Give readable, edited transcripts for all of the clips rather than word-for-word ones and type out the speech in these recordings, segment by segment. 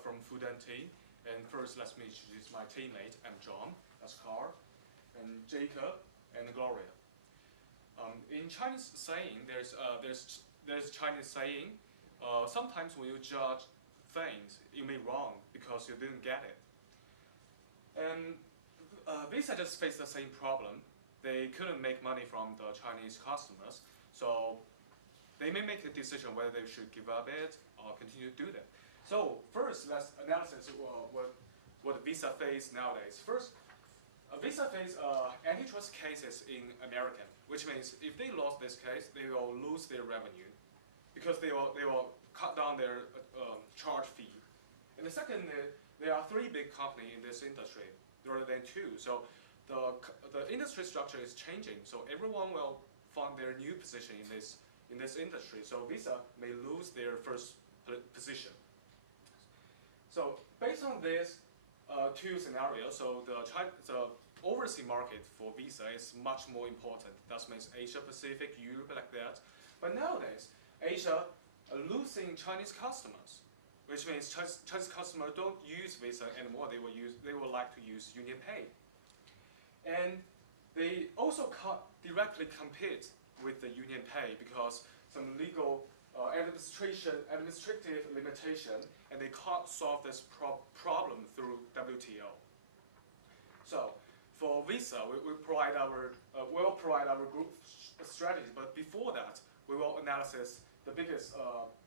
from Fudan team. And first, let me introduce my teammate. I'm John, that's Carl, and Jacob, and Gloria. In Chinese saying, there's Chinese saying, sometimes when you judge things, you may wrong because you didn't get it. And Visa just faced the same problem. They couldn't make money from the Chinese customers, so they may make a decision whether they should give up it or continue to do that. So first, let's analyze what Visa face nowadays. First, Visa face antitrust cases in America, which means if they lost this case, they will lose their revenue because they will cut down their charge fee. And the second, there are three big companies in this industry rather than two. So the industry structure is changing. So everyone will find their new position in this industry. So Visa may lose their first position. So based on this two scenarios, so the overseas market for Visa is much more important. That means Asia Pacific, Europe, like that. But nowadays, Asia are losing Chinese customers, which means Chinese customers don't use Visa anymore. They will like to use UnionPay, and they also can't directly compete with the UnionPay because some legal administrative limitation, and they can't solve this problem through WTO. So for Visa, we'll provide our group strategy, but before that, we will analyze the biggest,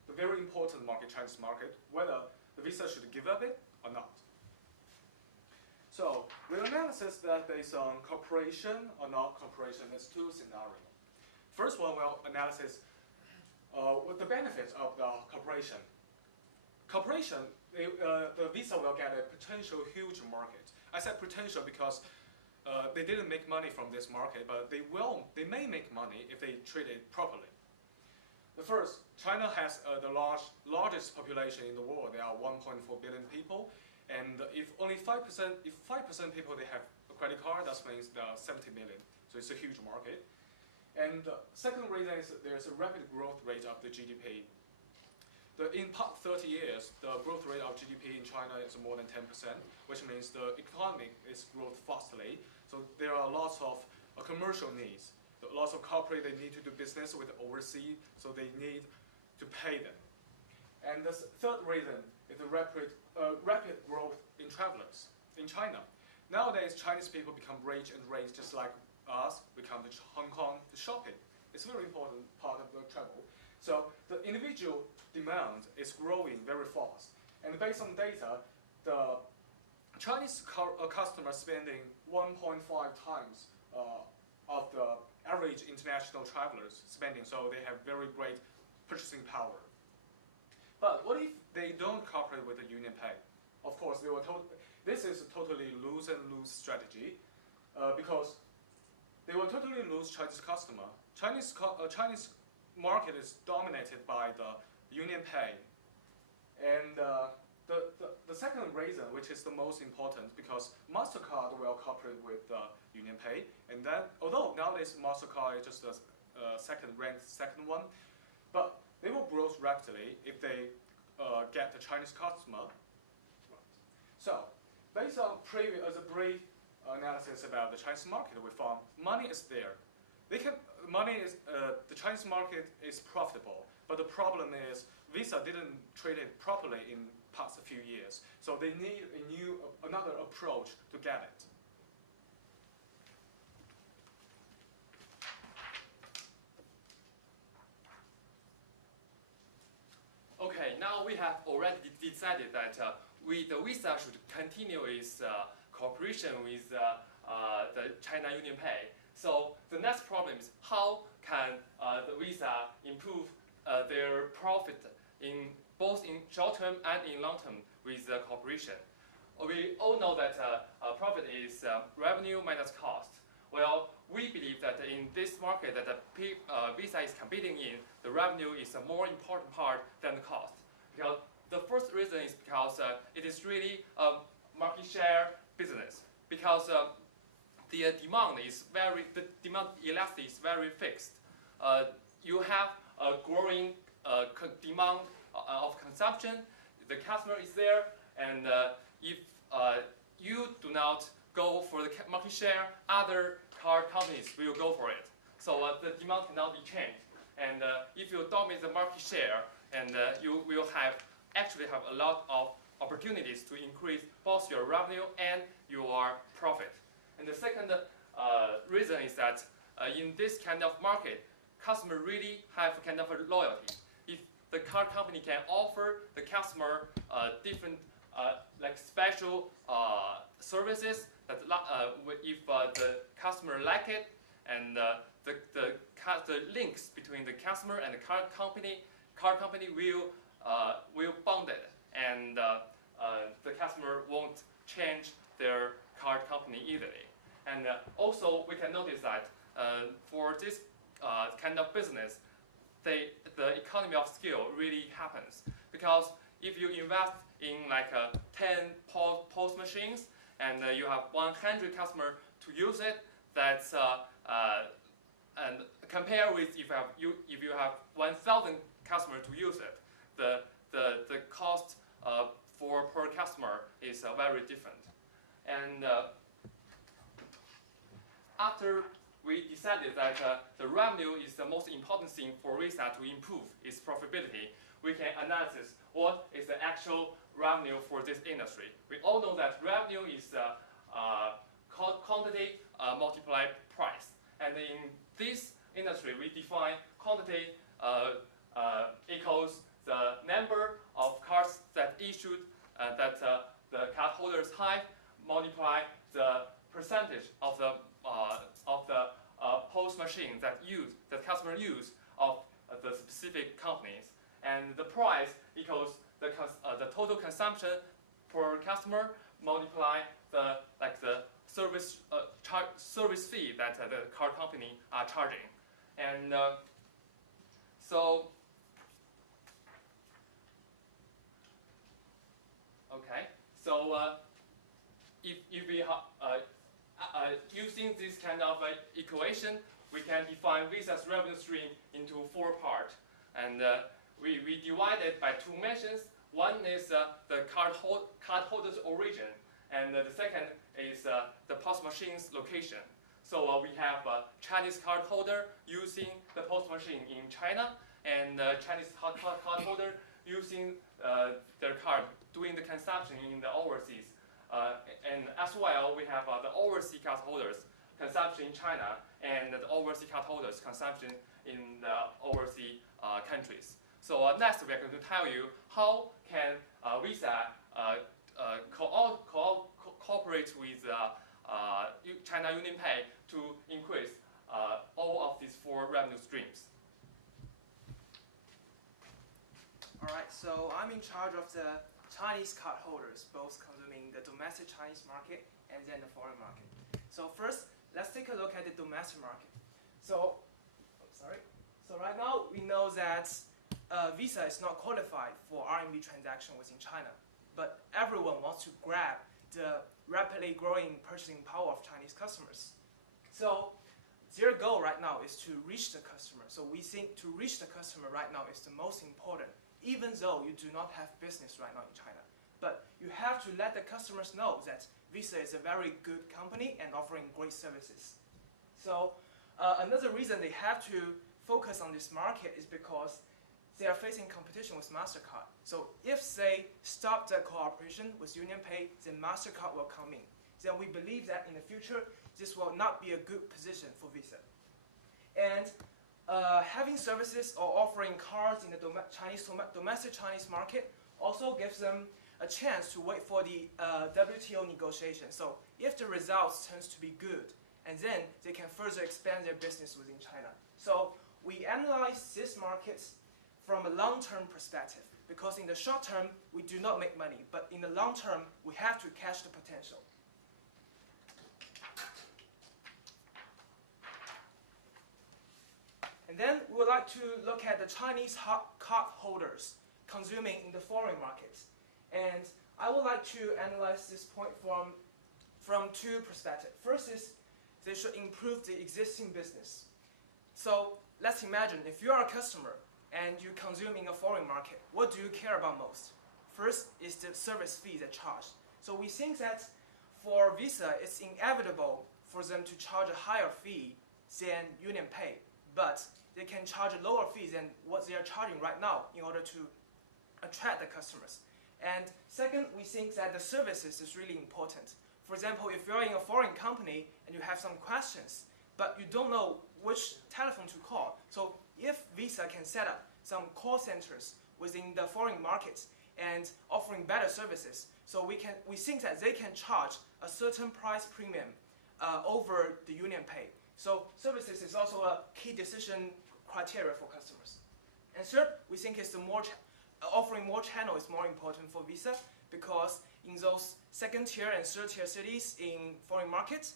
the very important market, Chinese market, whether the Visa should give up it or not. So we'll analyze that based on cooperation or not cooperation. There's two scenarios. First one, we'll analyze what the benefits of the cooperation. Cooperation, the Visa will get a potential huge market. I said potential because they didn't make money from this market, but they may make money if they treat it properly. The first, China has the largest population in the world. There are 1.4 billion people, and if only 5% people they have a credit card, that means there are 70 million. So it's a huge market. And the second reason is there's a rapid growth rate of the GDP. In past 30 years, the growth rate of GDP in China is more than 10%, which means the economy is growing fastly. So there are lots of commercial needs. Lots of corporate, they need to do business with overseas, so they need to pay them. And the third reason is the rapid growth in travelers in China. Nowadays, Chinese people become rich and rich just like us. We come to Hong Kong to shopping. It's a very important part of the travel. So the individual demand is growing very fast. And based on data, the Chinese customer spending 1.5 times of the average international travelers spending, so they have very great purchasing power. But what if they don't cooperate with the UnionPay? Of course, this is a totally lose and lose strategy because they will totally lose Chinese customer. Chinese market is dominated by the UnionPay, and the second reason, which is the most important, because MasterCard will cooperate with UnionPay, and then although nowadays MasterCard is just a second one, but they will grow rapidly if they get the Chinese customer. So based on a brief analysis about the Chinese market, we found money is there. The Chinese market is profitable, but the problem is Visa didn't treat it properly in past few years. So they need another approach to get it. Okay, now we have already decided that the Visa should continue its cooperation with the China UnionPay. So the next problem is how can the Visa improve their profit both in short term and in long term with the cooperation. We all know that profit is revenue minus cost. Well, we believe that in this market that Visa is competing in, the revenue is a more important part than the cost. Because the first reason is because it is really a market share business. Because the demand elasticity is very fixed. You have a growing demand of consumption. The customer is there, And if you do not go for the market share, other car companies will go for it. So the demand cannot be changed. And if you dominate the market share, and you will actually have a lot of opportunities to increase both your revenue and your profit. And the second reason is that in this kind of market, customers really have kind of a loyalty. If the car company can offer the customer different like special services that if the customer like it, and the links between the customer and the car company will bond it, and the customer won't change their car company easily. And also we can notice that for this kind of business, the economy of scale really happens, because if you invest in like 10 POS machines and you have 100 customers to use it, that's and compare with if you have 1,000 customers to use it, the cost per customer is very different. And after we decided that the revenue is the most important thing for Visa to improve its profitability, we can analyze what is the actual revenue for this industry. We all know that revenue is quantity multiplied price. And in this industry, we define quantity equals the number of cards that issued that the cardholders have, multiply the percentage of the POS machine that customer use of the specific companies, and the price equals the total consumption per customer multiply the service fee that the card company are charging. And so if we using this kind of equation, we can define Visa's revenue stream into 4 parts, and we divide it by 2 measures. One is the cardholder's origin, and the second is the POS machine's location. So we have a Chinese cardholder using the POS machine in China, and Chinese cardholder using their card doing the consumption in the overseas. And as well, we have the overseas cardholders consumption in China, and the overseas cardholders consumption in the overseas countries. So next, we are going to tell you how can Visa cooperate with China UnionPay to increase all of these 4 revenue streams. Alright, so I'm in charge of the Chinese cardholders, both consuming the domestic Chinese market and then the foreign market. So first, let's take a look at the domestic market. So right now we know that Visa is not qualified for RMB transaction within China, but everyone wants to grab the rapidly growing purchasing power of Chinese customers. So their goal right now is to reach the customer. So we think to reach the customer right now is the most important, even though you do not have business right now in China. But you have to let the customers know that Visa is a very good company and offering great services. So another reason they have to focus on this market is because they are facing competition with MasterCard. So if they stop the cooperation with UnionPay, then MasterCard will come in. Then we believe that in the future, this will not be a good position for Visa. And having services or offering cards in the domestic Chinese market also gives them a chance to wait for the WTO negotiation. So if the results turns to be good, and then they can further expand their business within China. So we analyze this market from a long-term perspective, because in the short term, we do not make money, but in the long term, we have to catch the potential. And then we would like to look at the Chinese card holders consuming in the foreign markets. And I would like to analyze this point from 2 perspectives. First is they should improve the existing business. So let's imagine if you are a customer and you consume in a foreign market, what do you care about most? First is the service fee they charge. So we think that for Visa, it's inevitable for them to charge a higher fee than UnionPay, but they can charge a lower fee than what they are charging right now in order to attract the customers. And second, we think that the services is really important. For example, if you're in a foreign company and you have some questions, but you don't know which telephone to call, so if Visa can set up some call centers within the foreign markets and offering better services, so we think that they can charge a certain price premium over the UnionPay. So services is also a key decision criteria for customers. And third, we think it's offering more channel is more important for Visa, because in those second tier and third tier cities in foreign markets,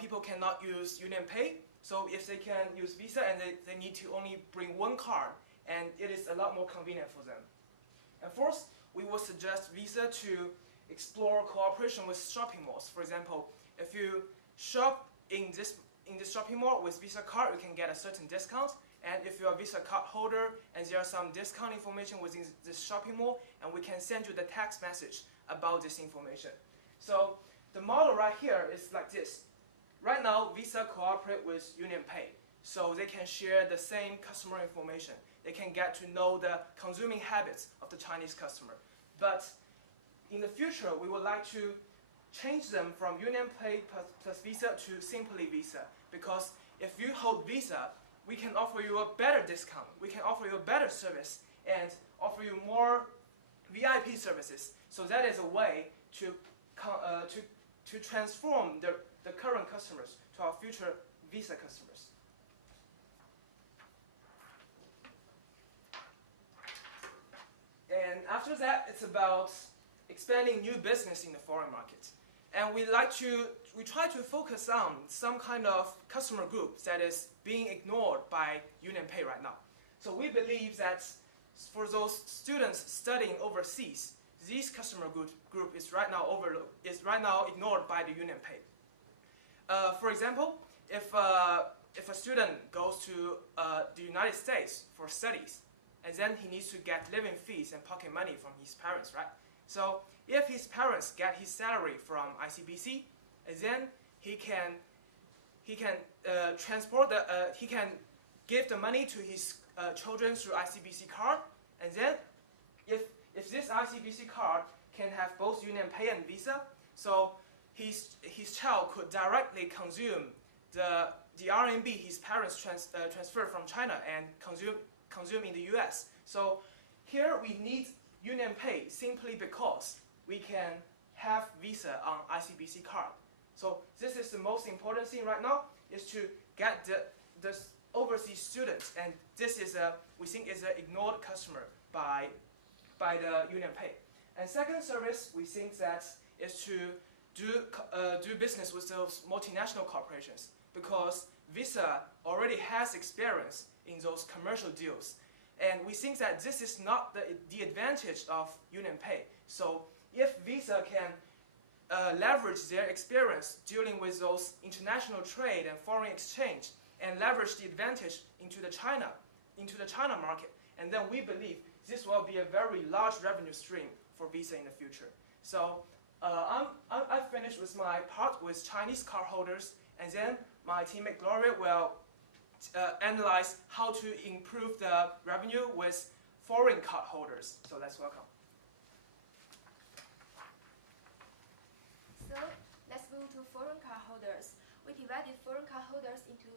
people cannot use UnionPay. So if they can use Visa, and they need to only bring one card, and it is a lot more convenient for them. And fourth, we would suggest Visa to explore cooperation with shopping malls. For example, if you shop in this shopping mall with Visa card, you can get a certain discount. And if you're a Visa card holder and there are some discount information within this shopping mall, and we can send you the text message about this information. So the model right here is like this. Right now, Visa cooperate with UnionPay, so they can share the same customer information. They can get to know the consuming habits of the Chinese customer. But in the future, we would like to change them from UnionPay plus Visa to simply Visa, because if you hold Visa, we can offer you a better discount, we can offer you a better service, and offer you more VIP services. So that is a way to transform the current customers to our future Visa customers. And after that, it's about expanding new business in the foreign market. And we try to focus on some kind of customer group that is being ignored by UnionPay right now. So we believe that for those students studying overseas, this customer group is right now ignored by the UnionPay. For example, if a student goes to the United States for studies, and then he needs to get living fees and pocket money from his parents, right? So if his parents get his salary from HSBC, and then he can give the money to his children through HSBC card, and then if this HSBC card can have both UnionPay and Visa, so his child could directly consume the RMB his parents transfer from China and consume in the US. So here we need UnionPay simply because we can have Visa on HSBC card. So this is the most important thing right now, is to get the overseas students, and this is we think is an ignored customer by the UnionPay. And second service we think that is to do business with those multinational corporations, because Visa already has experience in those commercial deals. And we think that this is not the advantage of UnionPay. So if Visa can leverage their experience dealing with those international trade and foreign exchange, and leverage the advantage into the China market, and then we believe this will be a very large revenue stream for Visa in the future. So I finished with my part with Chinese cardholders, and then my teammate Gloria will analyze how to improve the revenue with foreign cardholders. So let's welcome. So let's move to foreign cardholders. We divided foreign cardholders into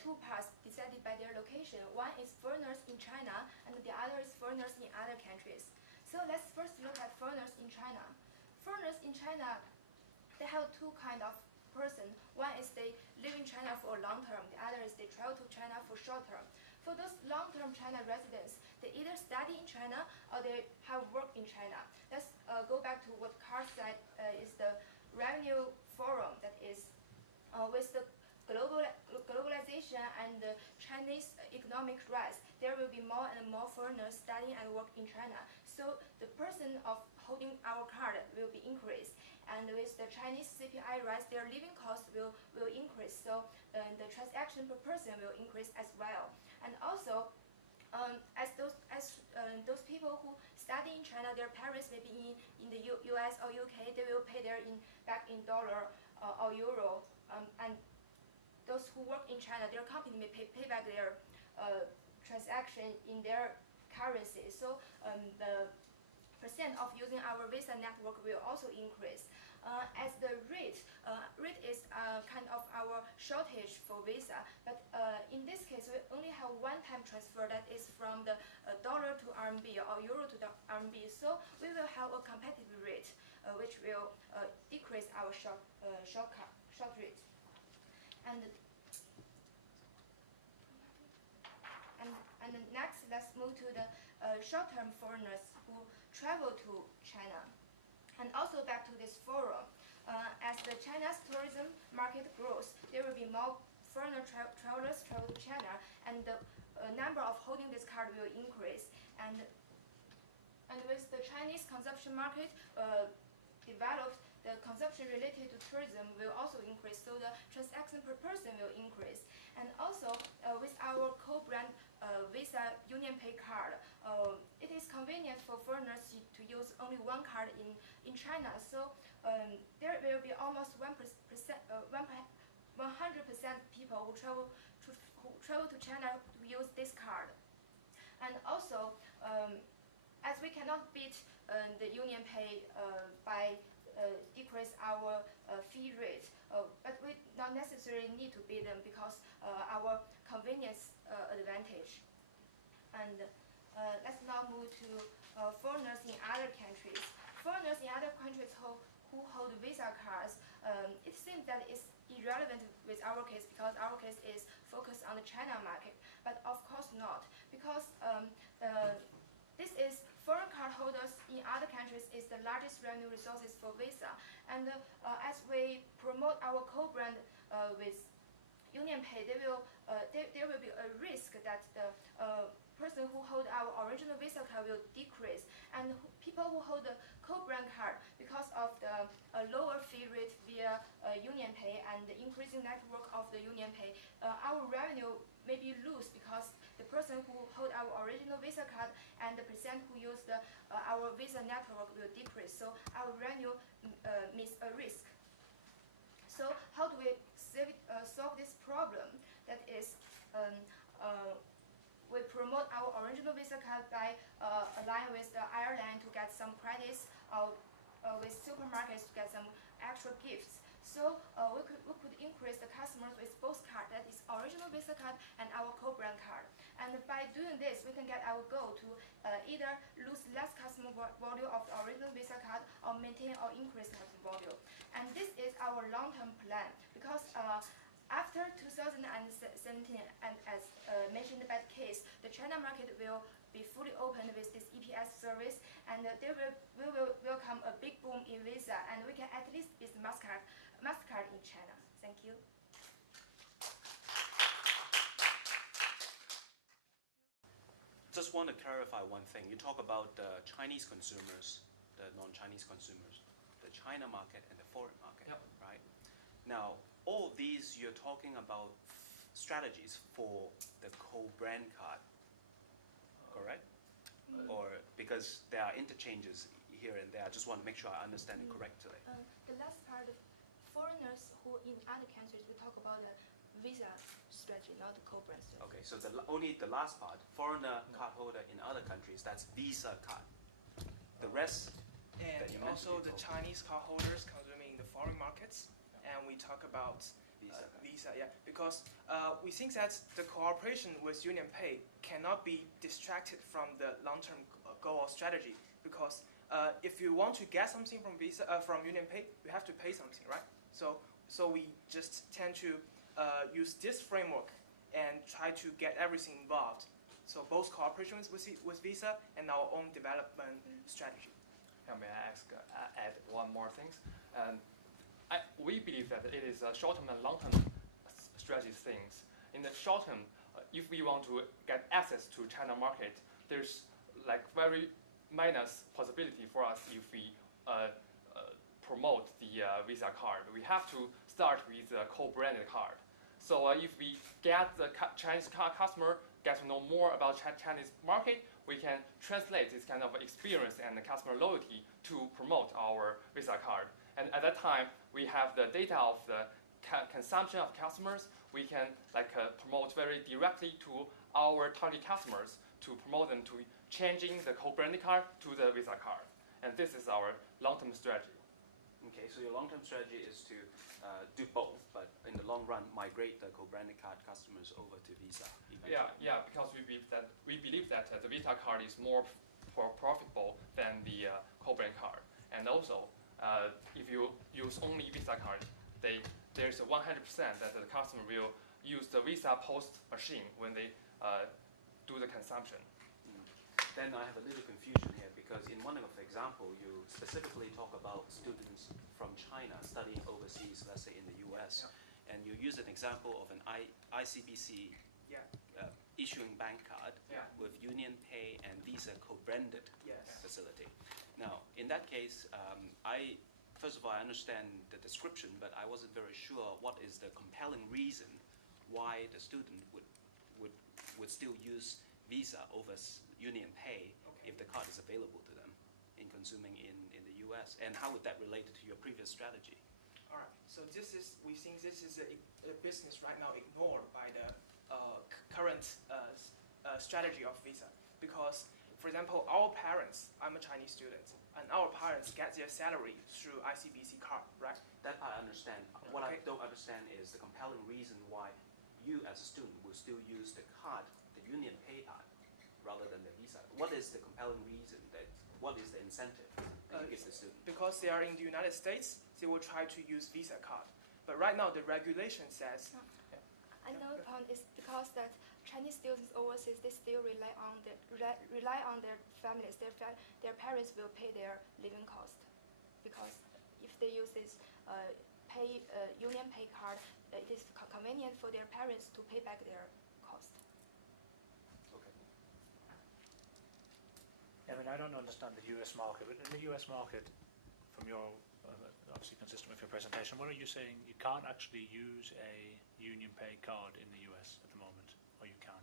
two parts decided by their location. One is foreigners in China, and the other is foreigners in other countries. So let's first look at foreigners in China. Foreigners in China, they have two kinds of person. One is they live in China for long term, the other is they travel to China for short term. For those long-term China residents, they either study in China or they have work in China. Let's go back to what Carl said is the revenue forum, that is with the globalization and the Chinese economic rise, there will be more and more foreigners studying and work in China. So the person of holding our card will be increased. And with the Chinese CPI rise, their living costs will increase. So the transaction per person will increase as well. And also, as those people who study in China, their parents may be in the US or UK, they will pay back in dollar or euro. And those who work in China, their company may pay back their transaction in their currency. So the percent of using our Visa network will also increase. As the rate is kind of our shortage for Visa, but in this case we only have one-time transfer that is from the dollar to RMB or euro to the RMB. So we will have a competitive rate, which will decrease our short rate. And next, let's move to the short-term foreigners who travel to China. And also back to this forum, as the China's tourism market grows, there will be more foreigner travelers travel to China, and the number of holding this card will increase. And with the Chinese consumption market developed, the consumption related to tourism will also increase, so the transaction per person will increase. And also, with our co-brand Visa UnionPay card, it is convenient for foreigners to use only one card in China. So there will be almost 100% people who travel to China to use this card. And also, as we cannot beat the UnionPay by decrease our fee rate, but we not necessarily need to beat them because our convenience advantage. And let's now move to foreigners in other countries. Foreigners in other countries who hold Visa cards, it seems that it's irrelevant with our case because our case is focused on the China market, but of course not, because this is foreign card holders in other countries is the largest revenue resources for Visa. And as we promote our co-brand with UnionPay, there will be a risk that the person who hold our original Visa card will decrease, and people who hold the co-brand card, because of the lower fee rate via UnionPay and the increasing network of the UnionPay, our revenue may be loose because the person who hold our original Visa card and the percent who use our Visa network will decrease. So our revenue means a risk. So how do we solve this problem? That is, we promote our original Visa card by aligning with the Ireland to get some credits, or with supermarkets to get some extra gifts. So we could increase the customers with both cards, that is original Visa card and our co-brand card. And by doing this, we can get our goal to either lose less customer volume of the original Visa card or maintain or increase customer volume. And this is our long-term plan, because after 2017, and as mentioned by the case, the China market will be fully opened with this EPS service, and there will come a big boom in Visa, and we can at least beat Mastercard in China. Thank you. Just want to clarify one thing. You talk about the Chinese consumers, the non-Chinese consumers, the China market and the foreign market, yep. Right? Now, all these you're talking about strategies for the co-brand card, correct? Or because there are interchanges here and there, I just want to make sure I understand it correctly. The last part, foreigners who in other countries, we talk about the Visa strategy, not the co-brand strategy. Okay, so only the last part, foreigner cardholder in other countries, that's Visa card. The rest And that you also mentioned the Chinese cardholders consuming the foreign markets. And we talk about Visa, yeah, because we think that the cooperation with UnionPay cannot be distracted from the long-term goal or strategy. Because if you want to get something from from UnionPay, you have to pay something, right? So we just tend to use this framework and try to get everything involved. So both cooperation with Visa and our own development strategy. May I add one more thing? We believe that it is a short-term and long-term strategy things. In the short term, if we want to get access to China market, there's like very minus possibility for us if we promote the Visa card. We have to start with a co-branded card. So if we get the Chinese customer get to know more about Chinese market, we can translate this kind of experience and the customer loyalty to promote our Visa card. And at that time, we have the data of the consumption of customers. We can promote very directly to our target customers to promote them to changing the co-branded card to the Visa card. And this is our long-term strategy. Okay, so your long-term strategy is to do both, but in the long run, migrate the co-branded card customers over to Visa. Yeah, because we believe that the Visa card is more profitable than the co-brand card. And also, if you use only Visa card, there's a 100% that the customer will use the Visa POS machine when they do the consumption. Then I have a little confusion here because in one of the example, you specifically talk about students from China studying overseas, let's say in the US, and you use an example of an ICBC issuing bank card with Union Pay and Visa co-branded facility. Now, in that case, first of all, I understand the description, but I wasn't very sure what is the compelling reason why the student would still use Visa over Union Pay if the card is available to them in consuming in the US, and how would that relate to your previous strategy? All right. So we think this is a business right now ignored by the current strategy of Visa, because, for example, our parents, I'm a Chinese student, and our parents get their salary through ICBC card, right? That I understand. What I don't understand is the compelling reason why you as a student will still use the card, the Union Pay card, rather than the Visa. What is the compelling reason? What is the incentive that you give the student? Because they are in the United States, they will try to use Visa card. But right now, the regulation says. Another point is because that Chinese students overseas, they still rely on their families. Their parents will pay their living cost, because if they use this Union Pay card, it is convenient for their parents to pay back their cost. Okay. I mean, I don't understand the US market, but in the US market, from your, obviously consistent with your presentation, what are you saying? You can't actually use a Union Pay card in the US at the moment, or you can?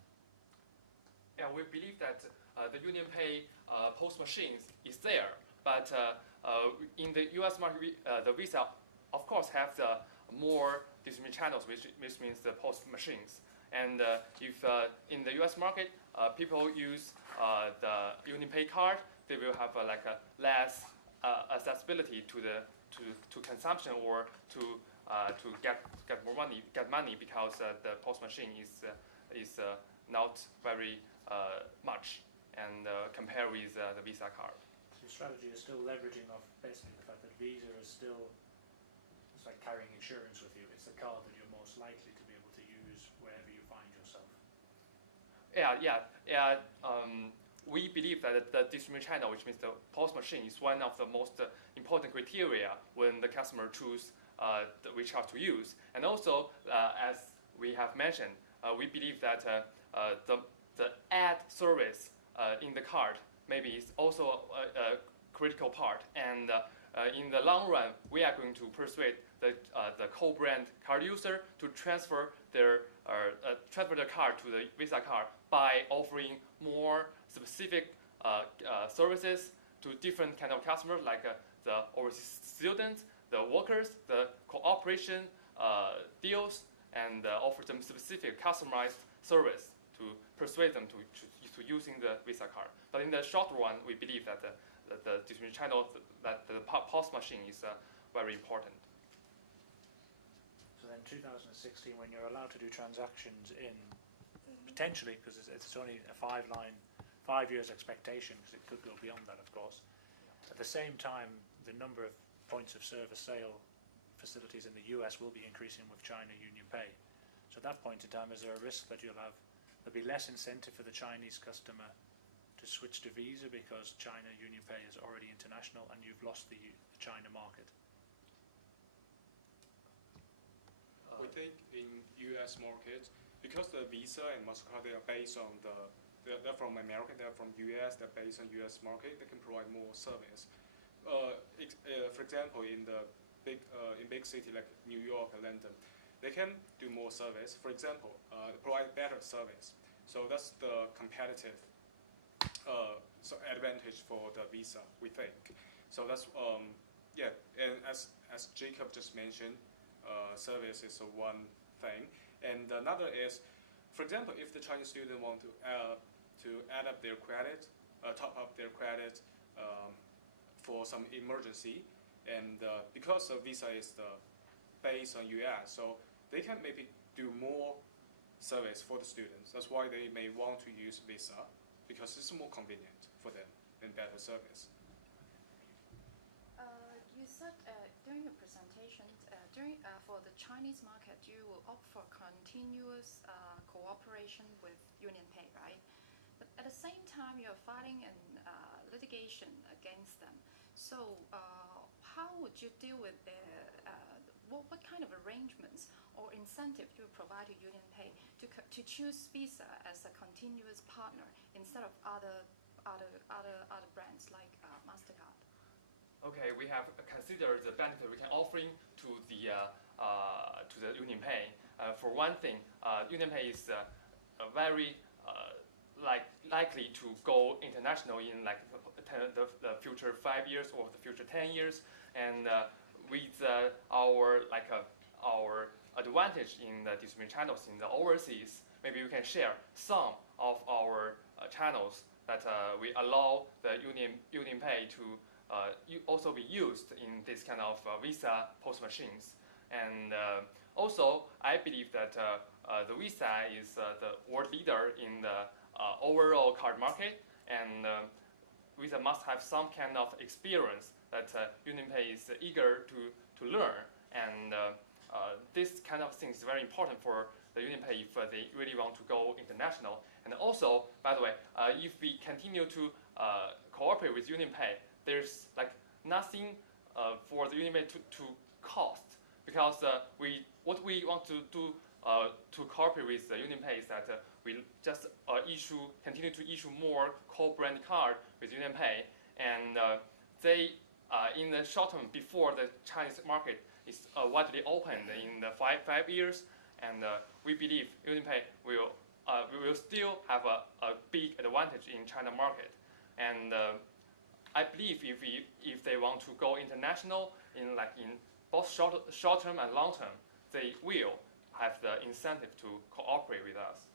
Yeah, we believe that the Union Pay POS machines is there, but in the US market, the Visa, of course, have the more distribution channels, which means the POS machines. And if in the US market, people use the Union Pay card, they will have less accessibility to consumption or to get more money, because the POS machine is not very much, and compare with the Visa card. So your strategy is still leveraging off basically the fact that Visa is still, it's like carrying insurance with you. It's the card that you're most likely to be able to use wherever you find yourself. We believe that the distribution channel, which means the POS machine, is one of the most important criteria when the customer choose which card to use. And also, as we have mentioned, we believe that the ad service in the card maybe is also a critical part. And in the long run, we are going to persuade the co-brand card user to transfer their card to the Visa card by offering more specific services to different kind of customers, like the overseas students, the workers, the cooperation deals, and offer them specific customized service to persuade them to using the Visa card. But in the short run, we believe that the distribution channel, that the POS machine is very important. So then 2016, when you're allowed to do transactions in, potentially, because it's only a 5 years expectation, because it could go beyond that, of course. At the same time, the number of points of service sale facilities in the US will be increasing with China Union Pay. So at that point in time, is there a risk that there'll be less incentive for the Chinese customer to switch to Visa because China Union Pay is already international and you've lost the China market? We think in US market, because the Visa and MasterCard, they are based on they're from America, they're from US, they're based on US market, they can provide more service. For example, in big city like New York and London, they can do more service. For example, provide better service. So that's the competitive advantage for the Visa, we think. So that's yeah, and as Jacob just mentioned, service is one thing, and another is, for example, if the Chinese student want to add up their credit, top up their credit for some emergency, and because of Visa is based on US, so they can maybe do more service for the students. That's why they may want to use Visa, because it's more convenient for them and better service. You said during your presentation, for the Chinese market, you will opt for continuous cooperation with UnionPay, right? But at the same time, you're filing an litigation against them. So how would you deal with what kind of arrangements or incentive you provide to UnionPay to choose Visa as a continuous partner instead of other brands like MasterCard? Okay, we have considered the benefit we can offering to the UnionPay. For one thing, UnionPay is very likely to go international in like the future 5 years or the future 10 years, and with our advantage in the distribution channels in the overseas, maybe we can share some of our channels that we allow the UnionPay to also be used in this kind of Visa POS machines. And also, I believe that the Visa is the world leader in the overall card market, and Visa must have some kind of experience that UnionPay is eager to learn. And this kind of thing is very important for the UnionPay if they really want to go international. And also, by the way, if we continue to cooperate with UnionPay, there's like nothing for the UnionPay to cost, because what we want to do to cooperate with the UnionPay is that we just continue to issue more co-brand card with UnionPay, and they in the short term before the Chinese market is widely opened in the five years, and we believe UnionPay we will still have a big advantage in China market, and I believe if they want to go international in both short term and long term, they will have the incentive to cooperate with us.